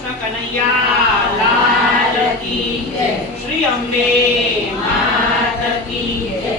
કૃષ્ણ કનૈયા લાલ કી જય, શ્રી અંબે માત કી જય।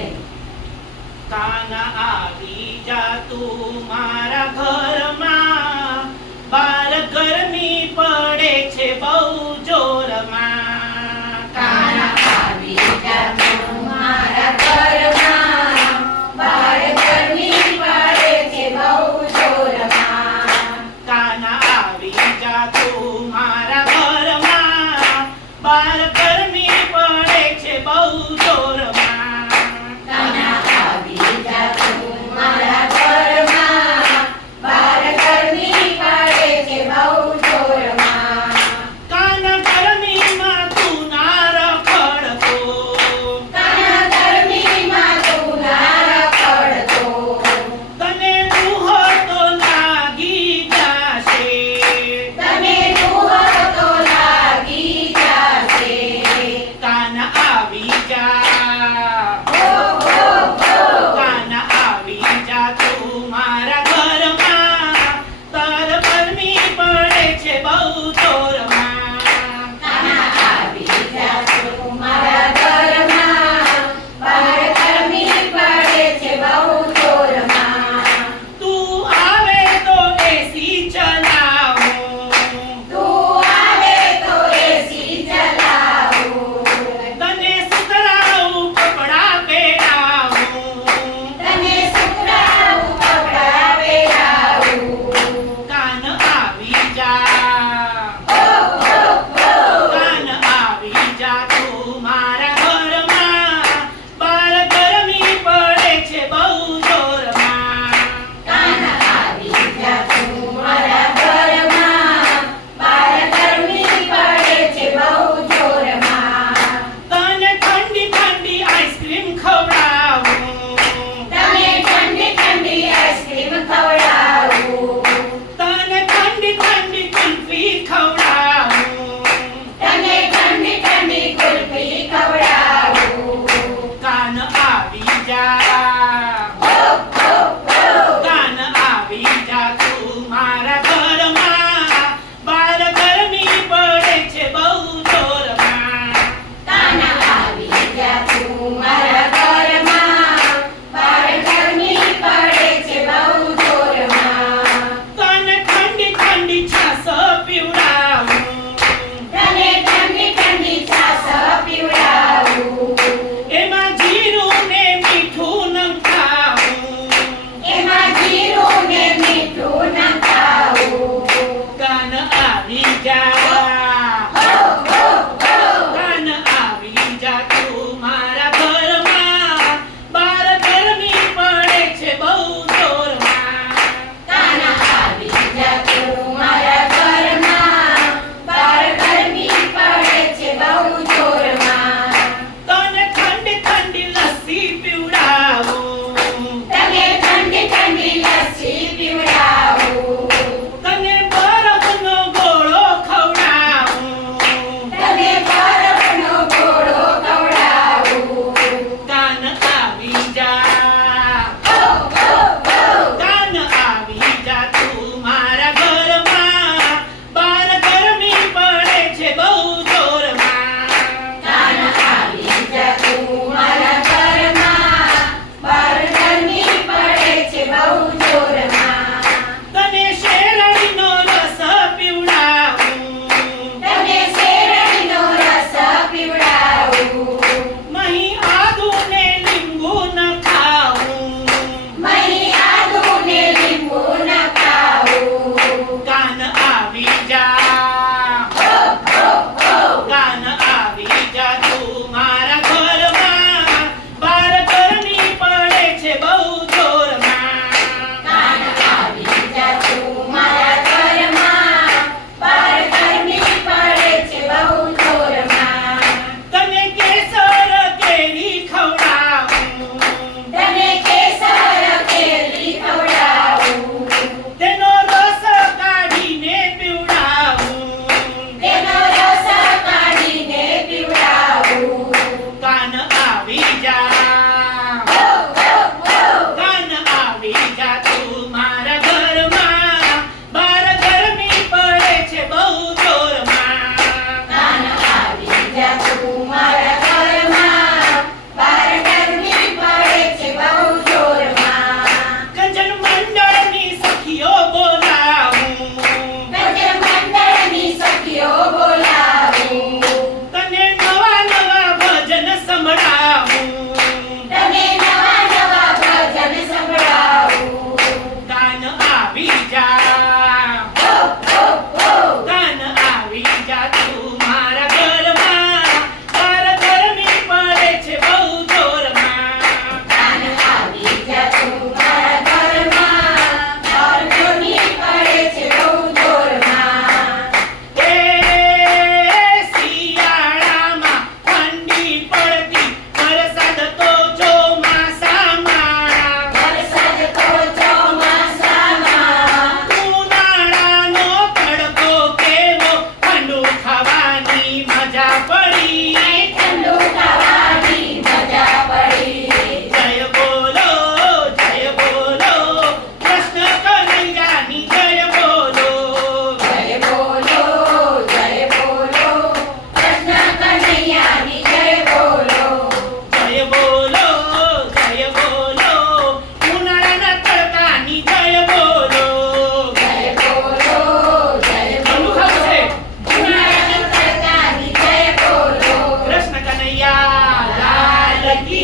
કાના આવી જા તું મારા ઘરમાં, બાર ગરમી પડે છે બહુ જોરમાં। કાના આવી જા તું મારા ઘરમાં, બાર ગરમી પડે છે બહુ જોરમાં। કાના આવી જા તું મારા ઘરમાં, બાર ગરમી પડે છે બહુ જોરમાં। કાના આવી જા તું મારા ઘરમાં, બાર ગરમી પડે છે બહુ જોરમાં। કાના ગરમીમાં તું ના રખડતો, કાના ગરમીમાં તું ના રખડતો, તને દુહો તો લાગી જાશે, તને દુહો તો લાગી જાશે।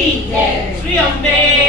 જય શ્રી અંબે